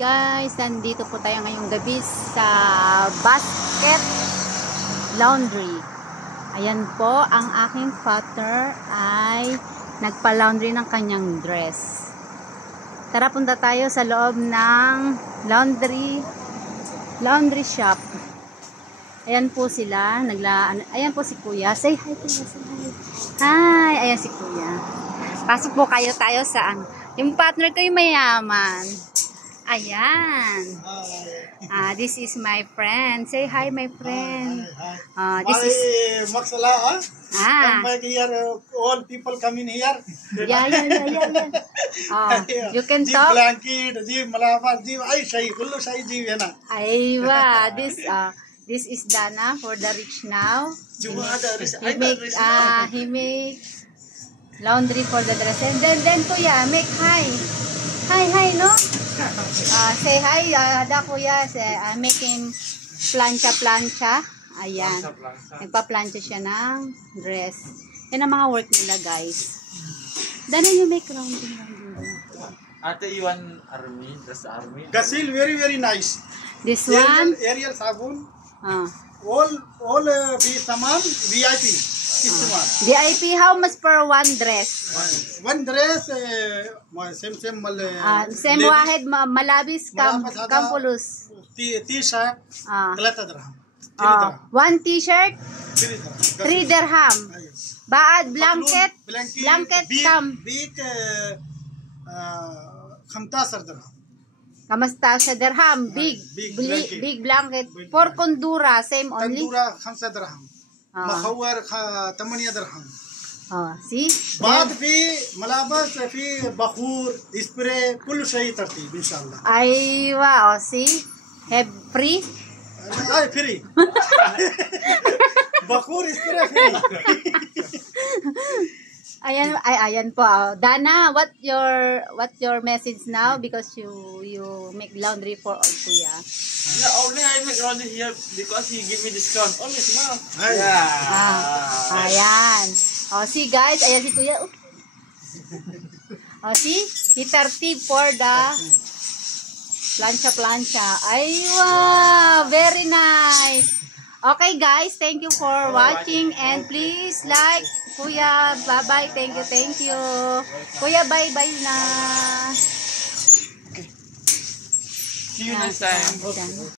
Guys, nandito po tayo ngayong gabi sa Basket Laundry. Ayan po, ang aking father ay nagpa-laundry ng kanyang dress. Tara, punta tayo sa loob ng laundry shop. Ayan po sila, ayan po si Kuya. Say hi, Kuya. Say hi. Hi, ayan si Kuya. Pasok po tayo sa yung partner ko yung mayaman. Ayan. This is my friend. Say hi, my friend. This is Maksala, come back here. All people come in here. Yeah. You can talk. Blanket, Malabar, ay shahi, kullu shahi jeev hai na. Aywa, this is Dana for the rich now. He make laundry for the dress. And then Kuya, make hi. Hi, no? Say hi, Kuya. I'm making plancha. Ayan. Nagpa-plancha siya ng dress. Yan ang mga work nila, guys. Dana you make rounding. Ate, Iwan Army, that's Army. Gasil, very nice. This one? Ariel sabun. All saman VIP. VIP, how much per one dress? One dress, same. Same wahed, malabis, kampulus. T-shirt, 3 dirham. One t-shirt, 3 dirham. Baad, blanket kam. Big 15 dirham. Kamastasya dirham, big blanket. For kondura, same only? Kondura 5 dirham. مخور 8 درهم. See? بعد في ملابس في بخور سبراي كل شيء ترتيب ان شاء الله. ايوه see? Have free? اي فري. بخور سبراي فري. Ayan po. Dana, what your message now because you make laundry for all Kuya? Yeah, only I make laundry here because he give me discount. Only small. Yeah. Ayan. See guys, ayan si Kuya. See? He tertib for the plancha. Ay, wow! Very nice. Okay guys, thank you for watching and please like Kuya, bye-bye. Thank you. Kuya, bye-bye na. See you next time.